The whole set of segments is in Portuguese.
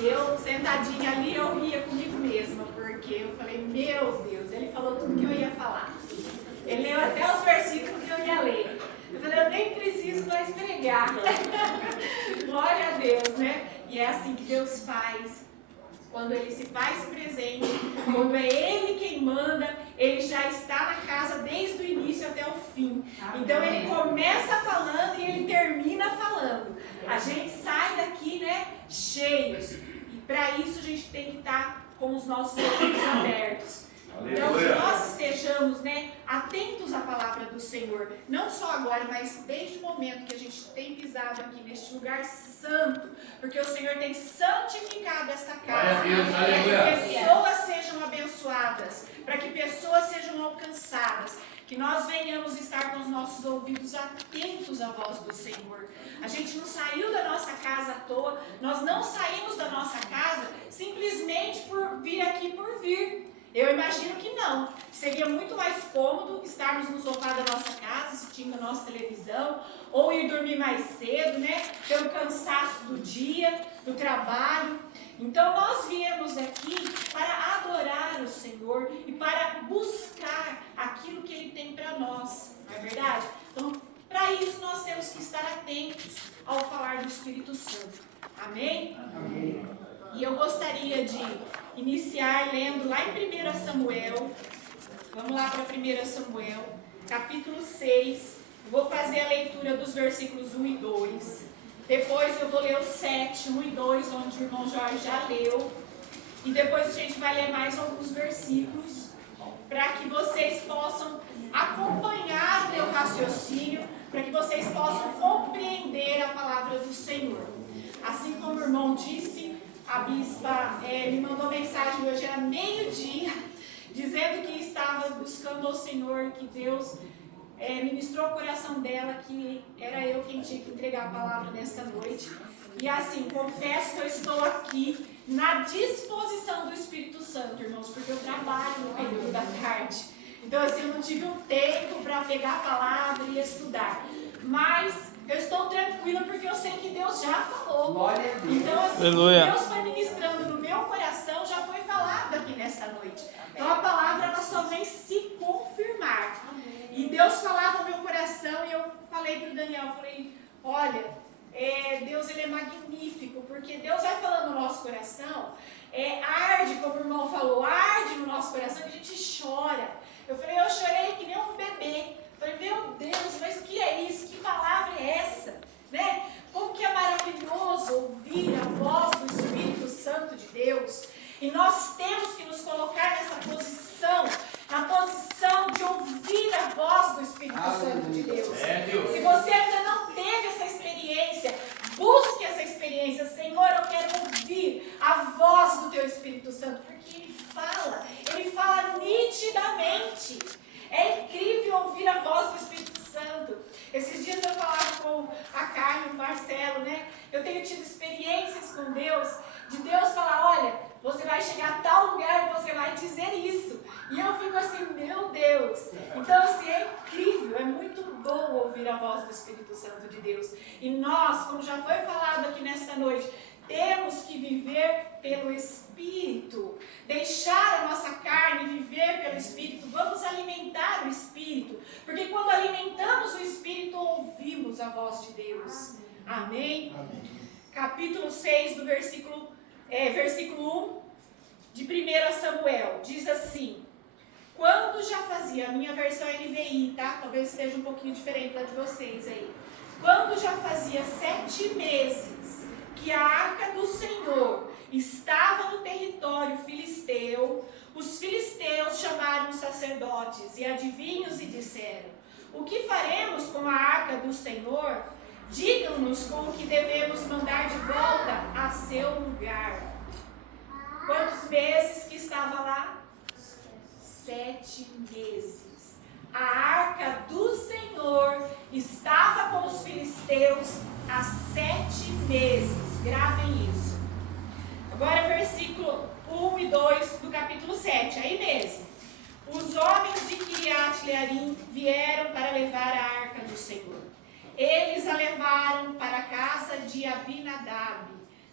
E eu, sentadinha ali, eu ria comigo mesma, porque eu falei, meu Deus, ele falou tudo que eu ia falar. Ele leu até os versículos que eu ia ler. Eu falei, eu nem preciso mais pregar. Glória a Deus, né? E é assim que Deus faz. Quando Ele se faz presente, quando é Ele quem manda, Ele já está na casa desde o início até o fim. Então Ele começa falando e Ele termina falando. A gente sai daqui, né, cheios. E para isso a gente tem que estar com os nossos ouvidos abertos. Então, que nós estejamos, né, atentos à palavra do Senhor, não só agora, mas desde o momento que a gente tem pisado aqui neste lugar santo, porque o Senhor tem santificado esta casa, para que pessoas sejam abençoadas, para que pessoas sejam alcançadas, que nós venhamos estar com os nossos ouvidos atentos à voz do Senhor. A gente não saiu da nossa casa à toa, nós não saímos da nossa casa simplesmente por vir aqui por vir. Eu imagino que não. Seria muito mais cômodo estarmos no sofá da nossa casa, assistindo a nossa televisão, ou ir dormir mais cedo, né? Pelo cansaço do dia, do trabalho. Então nós viemos aqui para adorar o Senhor e para buscar aquilo que Ele tem para nós, não é verdade? Então, para isso nós temos que estar atentos ao falar do Espírito Santo. Amém? Amém. E eu gostaria de iniciar lendo lá em 1 Samuel, vamos lá para 1 Samuel, capítulo 6, eu vou fazer a leitura dos versículos 1 e 2, depois eu vou ler o 7, 1 e 2, onde o irmão Jorge já leu, e depois a gente vai ler mais alguns versículos, para que vocês possam acompanhar o meu raciocínio, para que vocês possam compreender a palavra do Senhor. Assim como o irmão disse, a bispa me mandou mensagem hoje, era meio-dia, dizendo que estava buscando ao Senhor, que Deus ministrou o coração dela, que era eu quem tinha que entregar a palavra nesta noite. E assim, confesso que eu estou aqui na disposição do Espírito Santo, irmãos, porque eu trabalho no período da tarde. Então assim, eu não tive um tempo para pegar a palavra e estudar. Mas eu estou tranquila porque eu sei que Deus já falou. Então assim, Deus foi ministrando no meu coração, já foi falado aqui nesta noite. Então a palavra ela só vem se confirmar. E Deus falava no meu coração e eu falei para o Daniel, falei, olha, Deus ele é magnífico, porque Deus vai falando no nosso coração, arde, como o irmão falou, arde no nosso coração, que a gente chora. Eu falei, eu chorei que nem um bebê. Falei, meu Deus, mas o que é isso? Que palavra é essa? Né? Como que é maravilhoso ouvir a voz do Espírito Santo de Deus. E nós temos que nos colocar nessa posição, na posição de ouvir a voz do Espírito Santo de Deus. Se você ainda não teve essa experiência, busque essa experiência. Senhor, eu quero ouvir a voz do Teu Espírito Santo, porque Ele fala nitidamente. É incrível ouvir a voz do Espírito Santo. Esses dias eu falava com a Carmen e o Marcelo, né? Eu tenho tido experiências com Deus, de Deus falar, olha, você vai chegar a tal lugar e você vai dizer isso. E eu fico assim, meu Deus. Então assim, é incrível, é muito bom ouvir a voz do Espírito Santo de Deus. E nós, como já foi falado aqui nesta noite, temos que viver pelo Espírito, deixar a nossa carne viver pelo Espírito, vamos alimentar o Espírito, porque quando alimentamos o Espírito, ouvimos a voz de Deus. Amém? Amém. Capítulo 6, do versículo 1 de 1 Samuel, diz assim, quando já fazia, a minha versão NVI, tá? Talvez esteja um pouquinho diferente da de vocês aí. Quando já fazia 7 meses que a arca do Senhor estava no território filisteu, os filisteus chamaram os sacerdotes e adivinhos e disseram, o que faremos com a arca do Senhor? Digam-nos com o que devemos mandar de volta a seu lugar. Quantos meses que estava lá? 7 meses. A arca do Senhor estava com os filisteus há 7 meses. Gravem isso. Agora versículo 1 e 2 do capítulo 7, aí mesmo. Os homens de Kiriat-Jearim vieram para levar a arca do Senhor. Eles a levaram para a casa de Abinadab,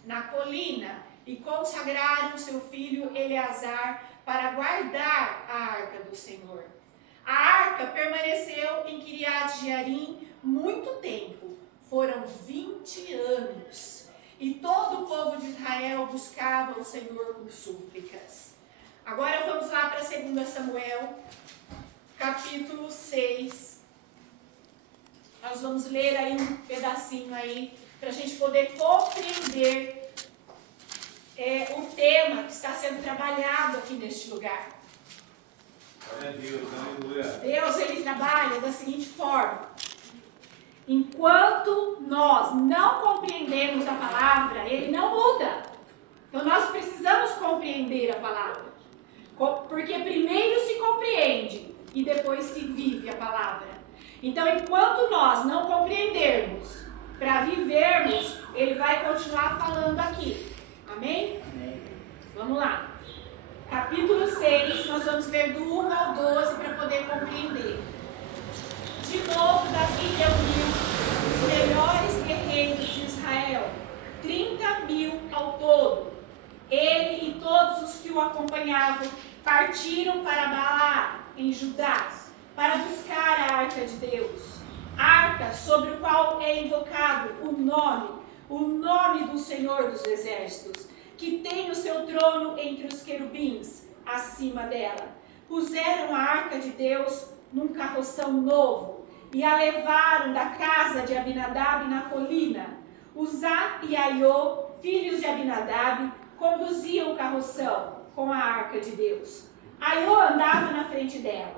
na colina, e consagraram seu filho Eleazar para guardar a arca do Senhor. A arca permaneceu em Kiriat Jearim muito tempo, foram 20 anos. E todo o povo de Israel buscava o Senhor com súplicas. Agora vamos lá para 2 Samuel, capítulo 6. Nós vamos ler aí um pedacinho aí, para a gente poder compreender o tema que está sendo trabalhado aqui neste lugar. Deus, ele trabalha da seguinte forma. Enquanto nós não compreendemos a palavra, ele não muda. Então nós precisamos compreender a palavra. Porque primeiro se compreende e depois se vive a palavra. Então enquanto nós não compreendermos, para vivermos, ele vai continuar falando aqui. Amém? Amém. Vamos lá. Capítulo 6, nós vamos ver do 1 ao 12 para poder compreender. De novo, Davi reuniu os melhores guerreiros de Israel, 30.000 ao todo. Ele e todos os que o acompanhavam partiram para Baalá, em Judá, para buscar a arca de Deus. Arca sobre o qual é invocado o nome do Senhor dos Exércitos, que tem o seu trono entre os querubins, acima dela. Puseram a arca de Deus num carroção novo, e a levaram da casa de Abinadab na colina. Uzá e Aiô, filhos de Abinadab, conduziam o carroção com a arca de Deus. Aiô andava na frente dela.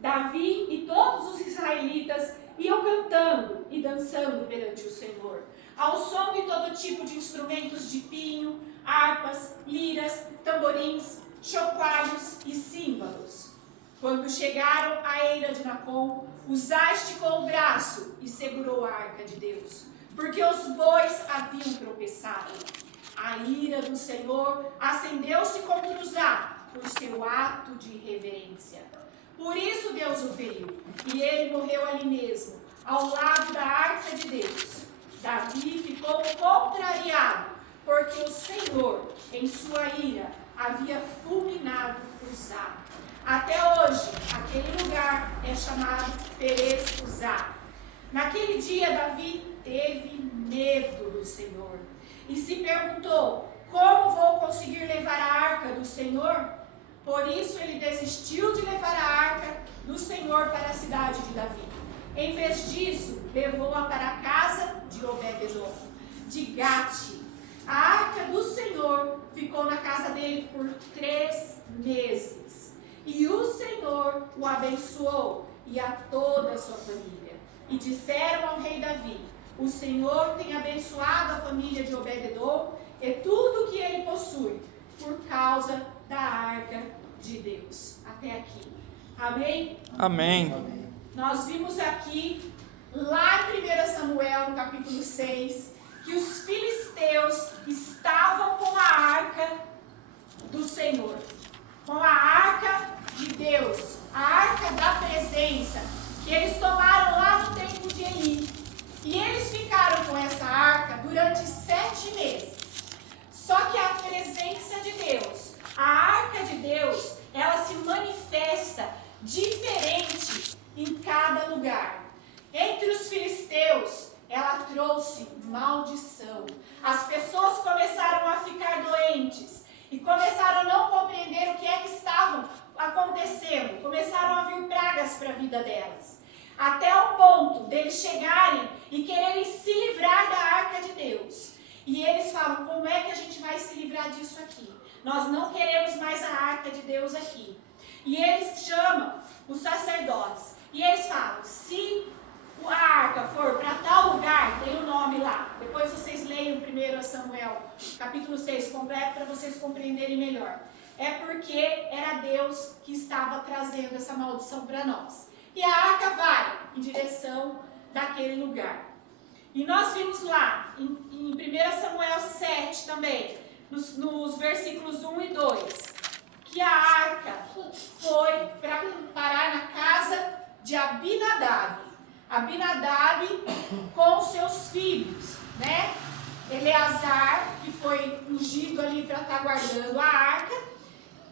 Davi e todos os israelitas iam cantando e dançando perante o Senhor, ao som de todo tipo de instrumentos de pinho, harpas, liras, tamborins, chocalhos e símbolos. Quando chegaram à eira de Nacon, Uzá esticou o braço e segurou a arca de Deus, porque os bois haviam tropeçado. A ira do Senhor acendeu-se contra Uzá por seu ato de irreverência. Por isso Deus o feriu, e ele morreu ali mesmo, ao lado da arca de Deus. Davi ficou contrariado, porque o Senhor, em sua ira, havia fulminado Uzá. Até hoje, aquele lugar é chamado Perez Uzá. Naquele dia, Davi teve medo do Senhor e se perguntou: como vou conseguir levar a arca do Senhor? Por isso, ele desistiu de levar a arca do Senhor para a cidade de Davi. Em vez disso, levou-a para a casa de Obed-edom, de Gate. A arca do Senhor ficou na casa dele por 3 meses. E o Senhor o abençoou e a toda a sua família. E disseram ao rei Davi: o Senhor tem abençoado a família de Obed-edom e tudo o que ele possui, por causa da arca de Deus. Até aqui. Amém? Amém. Nós vimos aqui, lá em 1 Samuel, no capítulo 6, que os filisteus estavam com a arca do Senhor, com a arca de Deus, a arca da presença, que eles tomaram lá no tempo de Eli. E eles ficaram com essa arca durante 7 meses. Só que a presença de Deus, a arca de Deus, ela se manifesta diferente em cada lugar. Entre os filisteus, ela trouxe maldição. As pessoas começaram a ficar doentes e começaram a não compreender o que é que estavam acontecendo. Começaram a vir pragas para a vida delas. Até o ponto deles chegarem e quererem se livrar da arca de Deus. E eles falam: como é que a gente vai se livrar disso aqui? Nós não queremos mais a arca de Deus aqui. E eles chamam os sacerdotes. E eles falam: se a arca for para tal lugar, tem o nome lá. Depois vocês leiam 1 Samuel, capítulo 6, completo, para vocês compreenderem melhor. É porque era Deus que estava trazendo essa maldição para nós. E a arca vai em direção daquele lugar. E nós vimos lá, em 1 Samuel 7 também, nos versículos 1 e 2, que a arca foi para parar na casa de Abinadab. Abinadab com seus filhos, né? Eleazar, que foi ungido ali guardando a arca,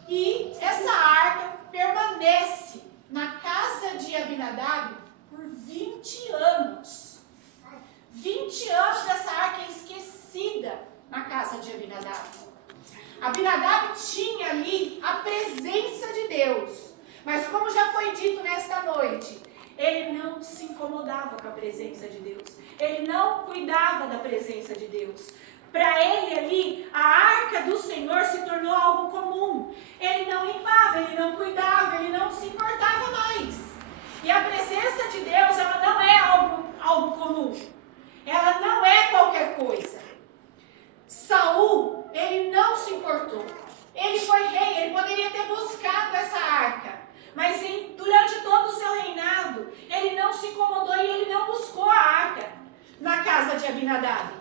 e essa arca permanece na casa de Abinadab por 20 anos. 20 anos essa arca é esquecida na casa de Abinadab. Abinadab tinha ali a presença de Deus, mas como já foi dito nesta noite, ele não se incomodava com a presença de Deus, ele não cuidava da presença de Deus. Para ele ali, a arca do Senhor se tornou algo comum. Ele não limpava, ele não cuidava, ele não se importava mais. E a presença de Deus, ela não é algo comum. Ela não é qualquer coisa. Saul, ele não se importou. Ele foi rei, ele poderia ter buscado essa arca. Mas durante todo o seu reinado, ele não se incomodou e ele não buscou a arca na casa de Abinadab.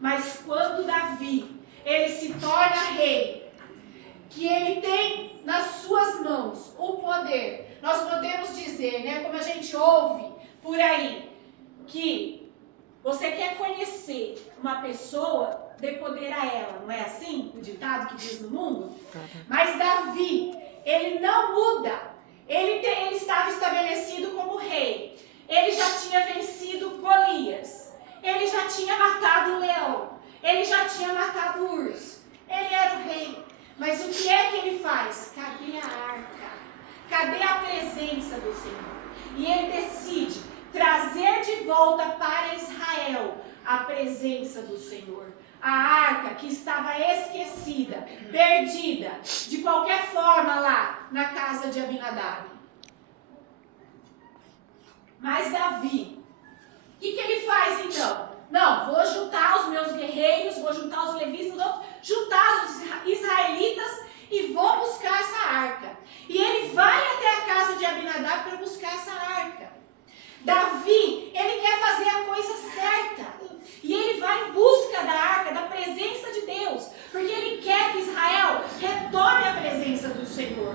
Mas quando Davi, ele se torna rei, que ele tem nas suas mãos o poder, nós podemos dizer, né, como a gente ouve por aí, que você quer conhecer uma pessoa, dê poder a ela, não é assim? O ditado que diz no mundo? Mas Davi, ele não muda, ele estava estabelecido como rei, ele já tinha vencido Golias. Ele já tinha matado o leão, ele já tinha matado o urso, ele era o rei. Mas o que é que ele faz? Cadê a arca? Cadê a presença do Senhor? E ele decide trazer de volta para Israel a presença do Senhor. A arca que estava esquecida, perdida, de qualquer forma lá na casa de Abinadab. Mas Davi, o que ele faz então? Não, vou juntar os meus guerreiros, vou juntar os levitas, vou juntar os israelitas e vou buscar essa arca. E ele vai até a casa de Abinadab para buscar essa arca. Davi, ele quer fazer a coisa certa. E ele vai em busca da arca, da presença de Deus. Porque ele quer que Israel retome a presença do Senhor.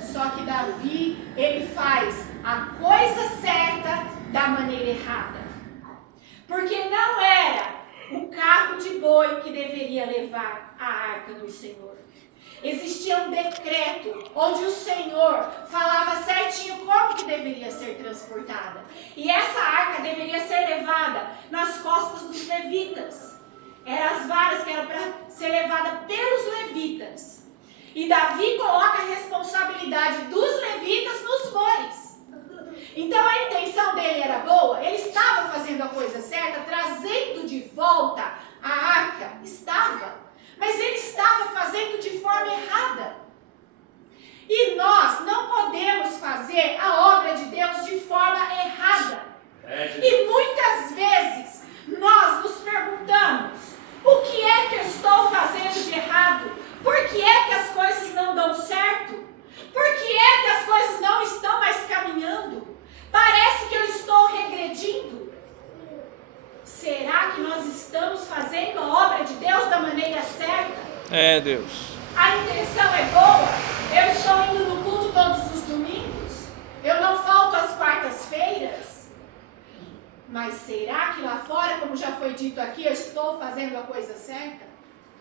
Só que Davi, ele faz a coisa certa da maneira errada. Porque não era o carro de boi que deveria levar a arca do Senhor. Existia um decreto onde o Senhor falava certinho como que deveria ser transportada. E essa arca deveria ser levada nas costas dos levitas. Eram as varas que eram para ser levada pelos levitas. E Davi coloca a responsabilidade dos levitas nos bois. Então a intenção dele era boa, ele estava fazendo a coisa certa, trazendo de volta a arca, estava, mas ele estava fazendo de forma errada. E nós não podemos fazer a obra de Deus de forma errada. E muitas vezes nós nos perguntamos, o que é que eu estou fazendo de errado? Por que é que as coisas não dão certo? Por que é que as coisas não estão mais caminhando? Parece que eu estou regredindo. Será que nós estamos fazendo a obra de Deus da maneira certa? É, Deus. A intenção é boa? Eu estou indo no culto todos os domingos? Eu não falto às quartas-feiras? Mas será que lá fora, como já foi dito aqui, eu estou fazendo a coisa certa?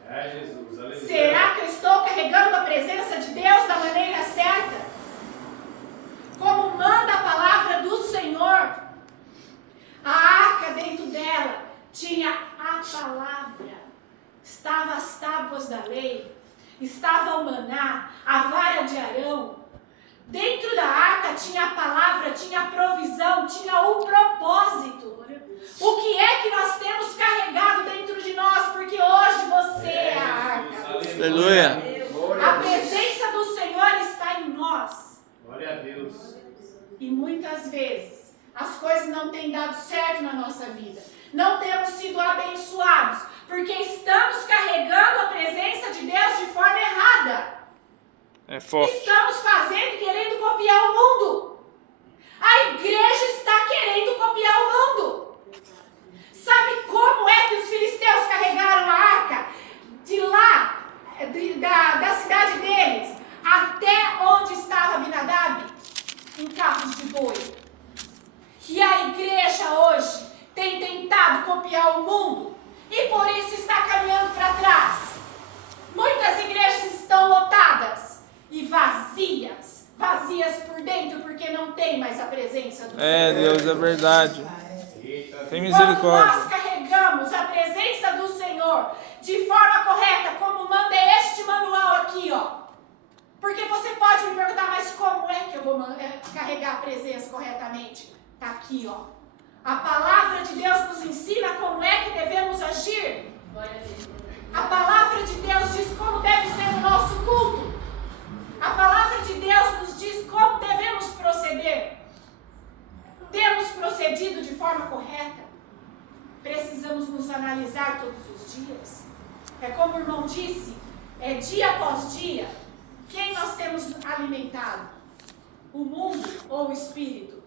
É, Jesus, aleluia. Será que eu estou carregando a presença de Deus da maneira certa? Como manda a palavra do Senhor. A arca dentro dela tinha a palavra. Estava as tábuas da lei. Estava o maná, a vara de Arão. Dentro da arca tinha a palavra, tinha a provisão, tinha o propósito. O que é que nós temos carregado dentro de nós? Porque hoje você é a arca. Aleluia. A presença do Senhor está em nós. Glória a Deus. E muitas vezes as coisas não têm dado certo na nossa vida. Não temos sido abençoados. Porque estamos carregando a presença de Deus de forma errada. É forte. Estamos fazendo, querendo copiar o mundo. A igreja está querendo copiar o mundo. Sabe como é que os filisteus carregaram a arca? De lá, da cidade deles, até onde estava Abinadab? Em carros de boi. E a igreja hoje tem tentado copiar o mundo e por isso está caminhando para trás. Muitas verdade. Eita, Tem Quando nós misericórdia. carregamos a presença do Senhor de forma correta, como manda este manual aqui, ó. Porque você pode me perguntar, mas como é que eu vou carregar a presença corretamente? Está aqui, ó. A palavra de Deus nos ensina como é que devemos agir. A palavra de Deus diz como deve ser o nosso culto. A palavra de Deus nos diz como devemos proceder. Temos procedido de forma correta? Precisamos nos analisar todos os dias. É como o irmão disse, dia após dia, quem nós temos alimentado? O mundo ou o espírito?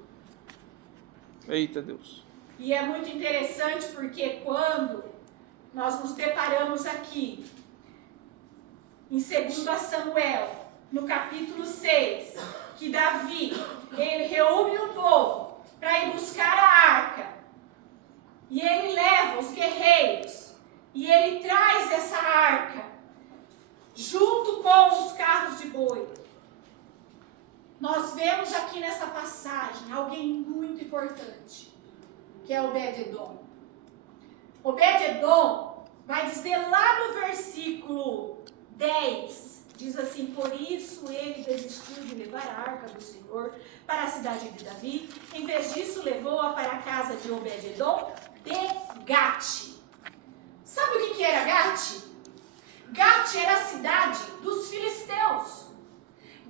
Eita Deus. E é muito interessante porque quando nós nos deparamos aqui, em 2 Samuel, no capítulo 6, que Davi, ele reúne o povo para ir buscar a arca. E ele leva os guerreiros e ele traz essa arca junto com os carros de boi. Nós vemos aqui nessa passagem alguém muito importante, que é Obed-edom. Obed-edom vai dizer lá no versículo 10, diz assim: por isso ele desistiu de levar a arca do Senhor para a cidade de Davi, em vez disso levou-a para a casa de Obed-edom de Gate. Sabe o que era Gate? Gate era a cidade dos filisteus.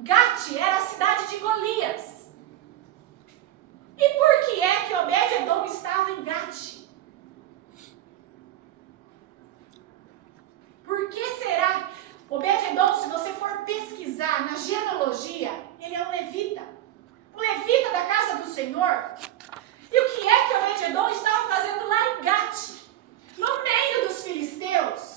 Gate era a cidade de Golias. E por que é que Obed-edom estava em Gate? Por que será? Obed-edom, se você for pesquisar na genealogia, ele é um levita. Um levita da casa do Senhor. E o que é que Obed-edom estava fazendo lá em Gate? No meio dos filisteus.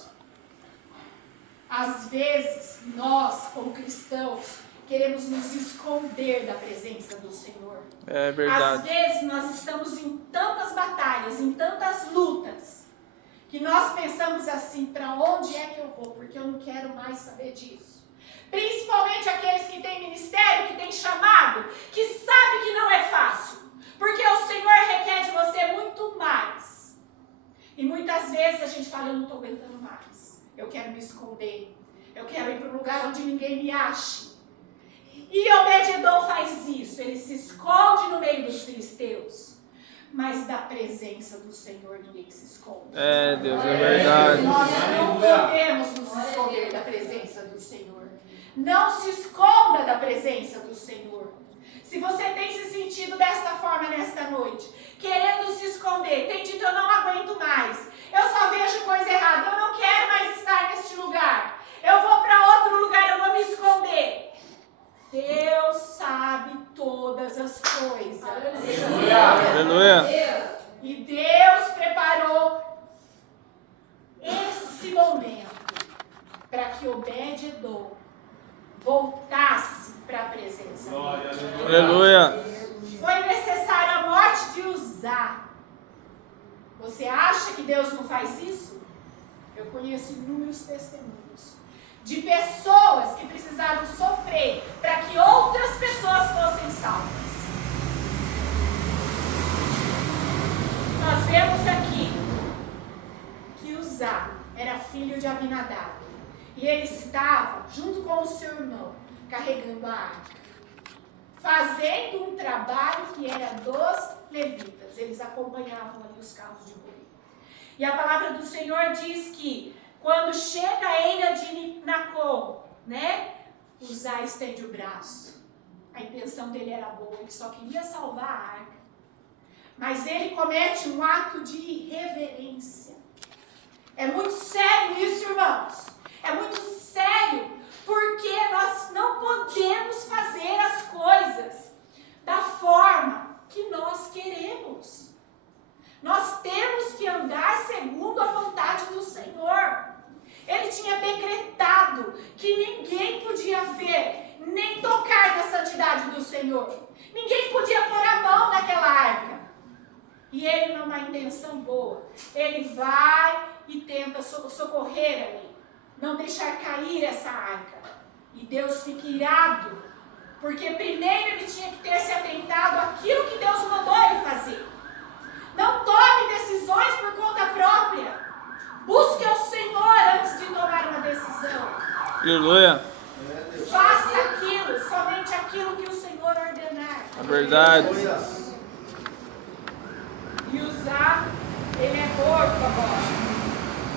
Às vezes, nós, como cristãos, queremos nos esconder da presença do Senhor. É verdade. Às vezes, nós estamos em tantas batalhas, em tantas lutas, que nós pensamos assim: para onde é que eu vou? Porque eu não quero mais saber disso. Principalmente aqueles que têm ministério, que têm chamado, que sabem que não é fácil. Porque o Senhor requer de você muito mais. E muitas vezes a gente fala: eu não estou aguentando mais. Eu quero me esconder. Eu quero ir para um lugar onde ninguém me ache. E Obed-edom faz isso. Ele se esconde no meio dos filisteus. Mas da presença do Senhor ninguém se esconde. É, Deus, é verdade. Nós não podemos nos esconder da presença do Senhor. Não se esconda da presença do Senhor. Se você tem se sentido desta forma nesta noite, querendo se esconder, tem dito: eu não aguento mais, eu só vejo coisa errada, eu não quero mais estar neste lugar, eu vou para outro lugar, eu vou me esconder. Deus sabe todas as coisas. Aleluia. E Deus preparou esse momento para que Obed-edom voltasse para a presença dele. Aleluia. Foi necessária a morte de Uzá. Você acha que Deus não faz isso? Eu conheço inúmeros testemunhos de pessoas que precisaram sofrer para que outras pessoas fossem salvas. Nós vemos aqui que Uzá era filho de Abinadab e ele estava junto com o seu irmão carregando a arca, fazendo um trabalho que era dos levitas. Eles acompanhavam ali os carros de boi. E a palavra do Senhor diz que quando chega a eira de Nacon, Uzá estende o braço. A intenção dele era boa, ele só queria salvar a arca. Mas ele comete um ato de irreverência. É muito sério isso, irmãos. É muito sério, porque nós não podemos fazer as coisas da forma que nós queremos. Nós temos que andar segundo a vontade do Senhor. Ele tinha decretado que ninguém podia ver, nem tocar na santidade do Senhor. Ninguém podia pôr a mão naquela arca. E ele, numa intenção boa, ele vai e tenta socorrer ali, não deixar cair essa arca. E Deus fica irado Porque primeiro ele tinha que ter se atentado àquilo que Deus mandou ele fazer. Não tome decisões por conta própria. Busque o Senhor antes de tomar uma decisão. Aleluia. Faça aquilo, somente aquilo que o Senhor ordenar. É verdade. E Uzá, ele é morto agora.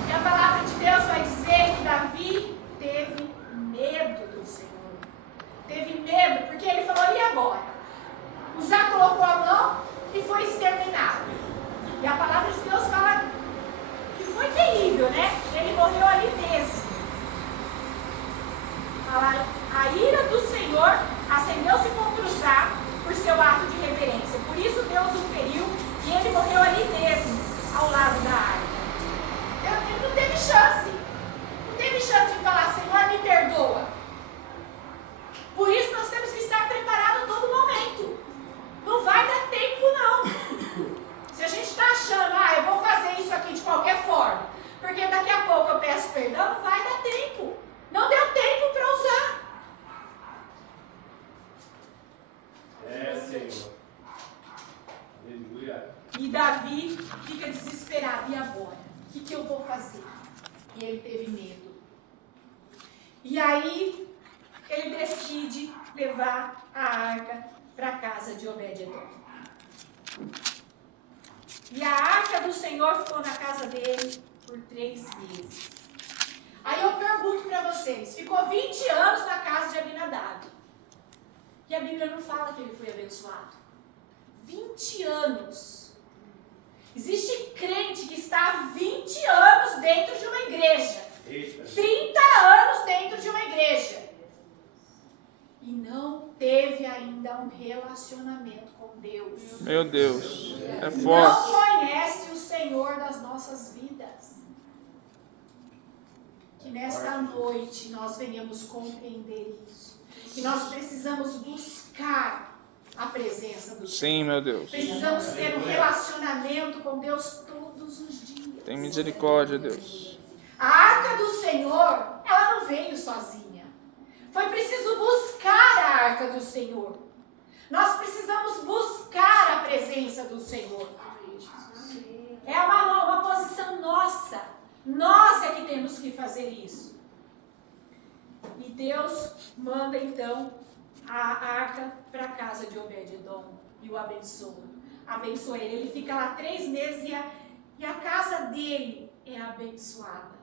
E a palavra de Deus vai dizer que Davi teve medo do Senhor. Teve medo, porque ele falou, e agora? Uzá colocou a mão e foi exterminado. E a palavra de Deus fala que foi terrível, né? Ele morreu ali mesmo. A ira do Senhor acendeu-se contra Uzá por seu ato de reverência. Por isso Deus o feriu e ele morreu ali mesmo, ao lado da arca. Ele não teve chance. Não teve chance de falar, Senhor, me perdoa. Por isso nós temos que estar preparados a todo momento. Não vai dar tempo, não. Se a gente está achando, eu vou fazer isso aqui de qualquer forma, porque daqui a pouco eu peço perdão, não vai dar tempo. Não deu tempo para usar. Senhor. Aleluia. E Davi fica desesperado. E agora? O que eu vou fazer? E ele teve medo. E aí, ele decide levar a arca para a casa de Obed-edom. E a arca do Senhor ficou na casa dele por 3 meses. Aí eu pergunto para vocês, ficou 20 anos na casa de Abinadab. E a Bíblia não fala que ele foi abençoado. 20 anos. Existe crente que está há 20 anos dentro de uma igreja. 30 anos dentro de uma igreja. E não teve ainda um relacionamento com Deus. Meu Deus. É Não forte. conhece o Senhor das nossas vidas. Que nesta noite nós venhamos compreender isso. Que nós precisamos buscar a presença do Senhor. Sim, meu Deus. Precisamos ter um relacionamento com Deus todos os dias. Tem misericórdia, Deus. A arca do Senhor, ela não veio sozinha. Foi preciso buscar a arca do Senhor. Nós precisamos buscar a presença do Senhor. É uma posição nossa. Nós é que temos que fazer isso. E Deus manda então a arca para a casa de Obed-edom e o abençoa. Abençoa ele. Ele fica lá 3 meses e a casa dele é abençoada.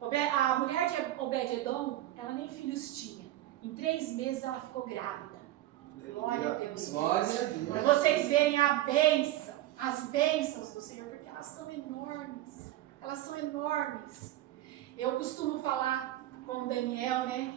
A mulher de Obed-edom, ela nem filhos tinha. Em 3 meses ela ficou grávida. Glória a Deus. Para vocês verem a bênção, as bênçãos do Senhor, porque elas são enormes. Elas são enormes. Eu costumo falar com o Daniel, né?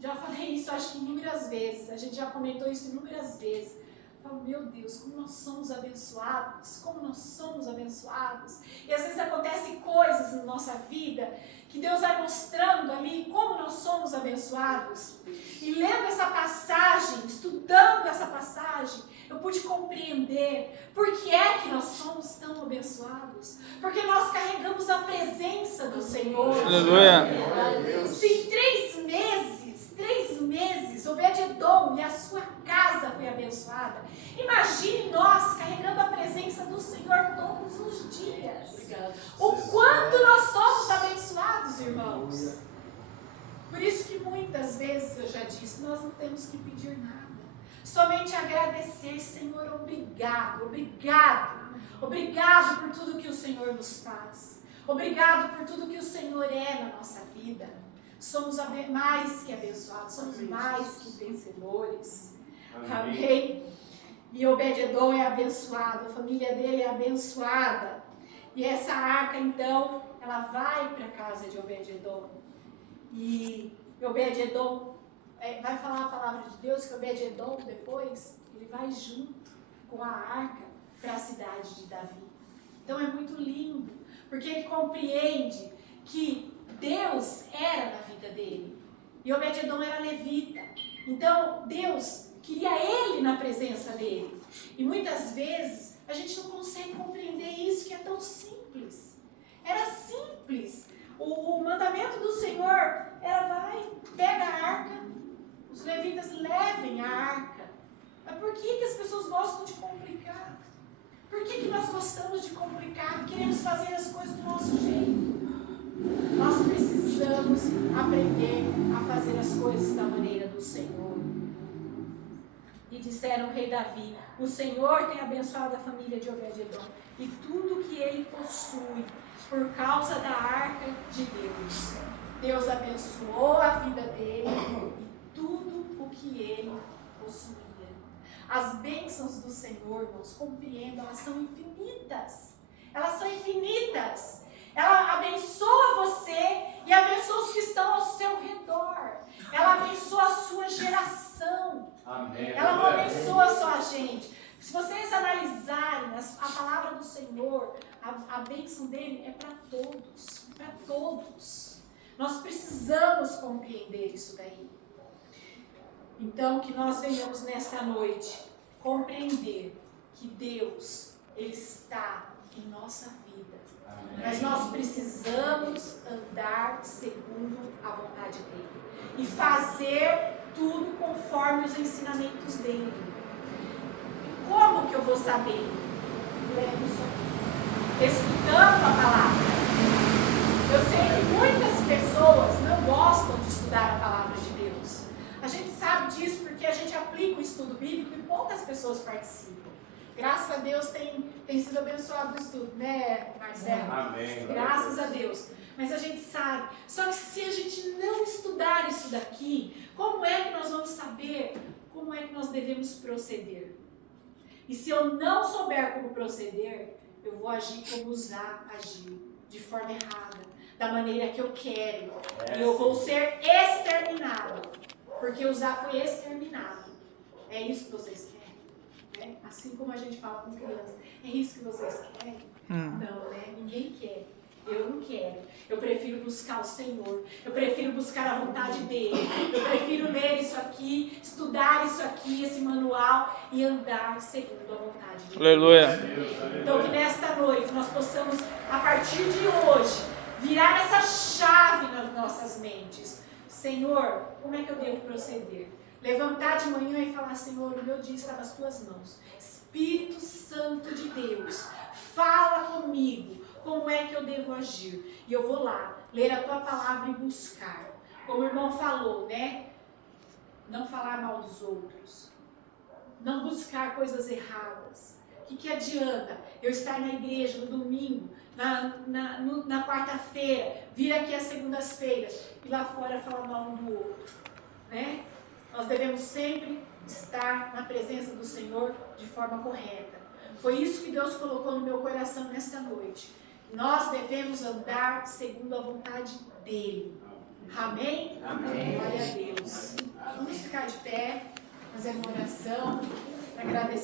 Já falei isso acho que inúmeras vezes. A gente já comentou isso inúmeras vezes. Eu falo, meu Deus, como nós somos abençoados. Como nós somos abençoados. E às vezes acontecem coisas na nossa vida que Deus vai mostrando ali como nós somos abençoados. E lendo essa passagem, estudando essa passagem, eu pude compreender por que é que nós somos tão abençoados. Porque nós carregamos a presença do Senhor. Aleluia. Se em 3 meses, Obed-edom e a sua casa foi abençoada. Imagine nós carregando a presença do Senhor todos os dias. O quanto nós somos abençoados, irmãos. Por isso que muitas vezes, eu já disse, nós não temos que pedir nada. Somente agradecer, Senhor, obrigado, obrigado. Obrigado por tudo que o Senhor nos faz. Obrigado por tudo que o Senhor é na nossa vida. Somos mais que abençoados, somos mais que vencedores. Amém. E Obed-edom é abençoado, a família dele é abençoada. E essa arca, então, ela vai para a casa de Obed-edom. E Obed-edom vai falar a palavra de Deus que Obed-edom depois, ele vai junto com a arca para a cidade de Davi. Então é muito lindo, porque ele compreende que Deus era na vida dele. E Obed-edom era levita. Então Deus queria ele na presença dele. E muitas vezes a gente não consegue compreender isso, que é tão simples. Era simples. O mandamento do Senhor era: vai, pega a arca, os levitas levem a arca. Mas por que as pessoas gostam de complicar? Por que nós gostamos de complicar? Queremos fazer as coisas do nosso jeito. Nós precisamos aprender a fazer as coisas da maneira do Senhor. E disseram ao rei Davi: o Senhor tem abençoado a família de Obed-edom e tudo que ele possui por causa da arca de Deus. Deus abençoou a vida dele e tudo o que ele possuía. As bênçãos do Senhor, irmãos, compreendam, elas são infinitas. Elas são infinitas. Ela abençoa você e abençoa os que estão ao seu redor. Ela abençoa a sua geração. Amém. Ela não abençoa só a gente. Se vocês analisarem a palavra do Senhor, a bênção dele é para todos. É para todos. Nós precisamos compreender isso daí. Então, que nós venhamos nesta noite compreender que Deus, Ele está em nossa vida. Amém. Mas nós precisamos andar segundo a vontade dEle. E fazer tudo conforme os ensinamentos dEle. Como que eu vou saber? Lendo isso aqui. Estudando a palavra. Eu sei que muitas pessoas não gostam de estudar a palavra de Deus. A gente sabe disso porque a gente aplica o estudo bíblico e poucas pessoas participam. Graças a Deus tem sido abençoado o estudo, né, Marcelo? Amém. Graças a Deus. Mas a gente sabe. Só que se a gente não estudar isso daqui, como é que nós vamos saber como é que nós devemos proceder? E se eu não souber como proceder, eu vou agir como usar, agir de forma errada, da maneira que eu quero. E eu vou ser exterminado. Porque usar foi exterminado. É isso que vocês querem? Né? Assim como a gente fala com crianças. É isso que vocês querem? Não, né? Ninguém quer. Eu não quero. Eu prefiro buscar o Senhor. Eu prefiro buscar a vontade dEle. Eu prefiro ler isso aqui, estudar isso aqui, esse manual e andar segundo a vontade dEle. Aleluia. Então que nesta noite nós possamos, a partir de hoje, virar essa chave nas nossas mentes. Senhor, como é que eu devo proceder? Levantar de manhã e falar: Senhor, o meu dia está nas tuas mãos. Espírito Santo de Deus, fala comigo. Como é que eu devo agir? E eu vou lá, ler a tua palavra e buscar. Como o irmão falou, né? Não falar mal dos outros. Não buscar coisas erradas. O que adianta eu estar na igreja no domingo, na quarta-feira, vir aqui às segundas-feiras e lá fora falar mal um do outro? Né? Nós devemos sempre estar na presença do Senhor de forma correta. Foi isso que Deus colocou no meu coração nesta noite. Nós devemos andar segundo a vontade dEle. Amém? Amém. Glória a Deus. Vamos ficar de pé, fazer uma oração, agradecer.